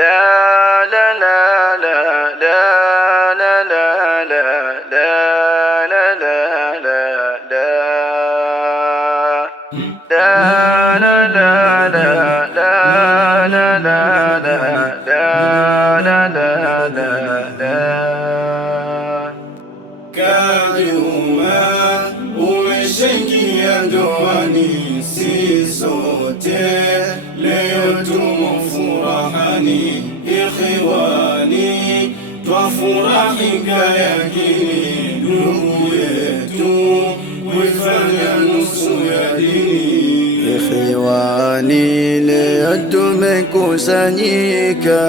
لا لا لا لا لا لا لا لا لا لا لا لا لا لا لا لا لا لا لا. Kajuma umeshaingia ndoani, si sote leo tumo furahani, ikhwani twafurahi kayakini, ndugu yetu kuifanya nusu ya dini. Ikhwani leo tumekusanyika,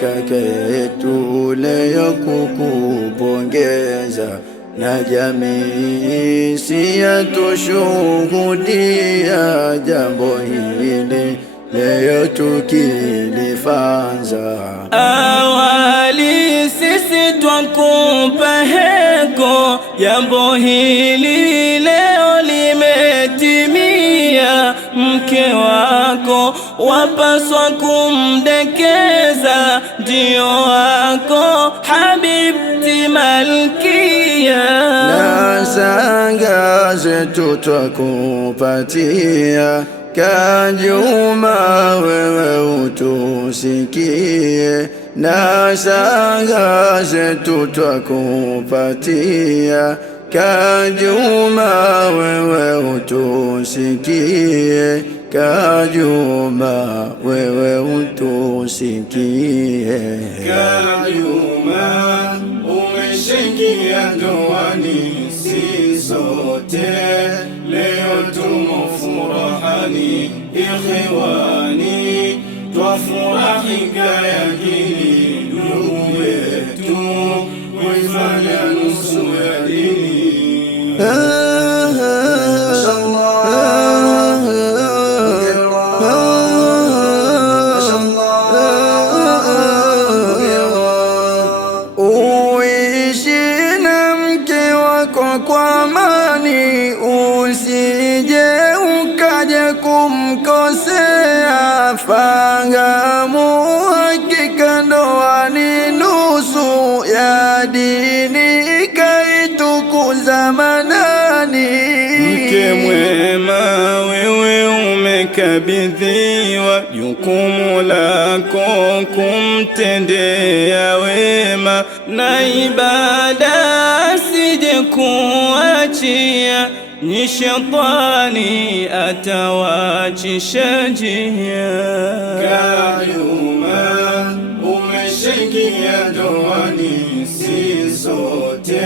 kaka yetu leo kukupongeza, na jamii si yatushuhudia jambo hili leo tukilifanza. Awali sisi twakupa heko, jambo hili leo limetimia. Mke wako wapaswa kumdekeza, ndio wako habibti malkia. Na sanga zetu twakupatia, Kajuma wewe utusikie. Na sanga zetu twakupatia, Kajuma wewe utusikie. Kajuma wewe utusikie. Kajuma umeshaingia ndoani, si sote leo tumo furahani, ikhwani twafurahi kayakini, ndugu yetu kuifanya nusu ya dini. Uishi na mke wako kwa amani, usije ukaja kumkosea. Fahamu hakika ndoa ni nusu ya dini, kaitukuza manani. Mke mwema wewe umekabidhiwa jukumu lako kumtendea wema, na ibada asije kuachia, ni shetani atawachisha njia. Kajuma umeshaingia ndoani, si sote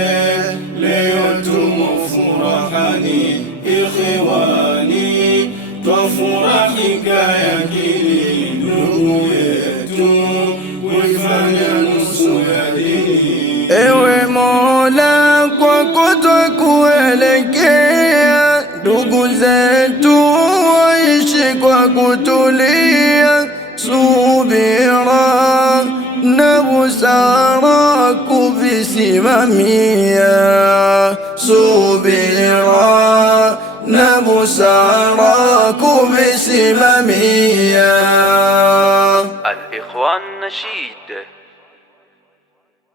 leo tumo furahani, ikhwani twafurahi kayakini, ndugu yetu kuifanya nusu ya dini. Ewe Mola, kwako twakuelekea, ndugu zetu waishi kwa kutulia, subira na busara kuvisimamia. Subira na busara kuvisimamia. الإخوان نشيد.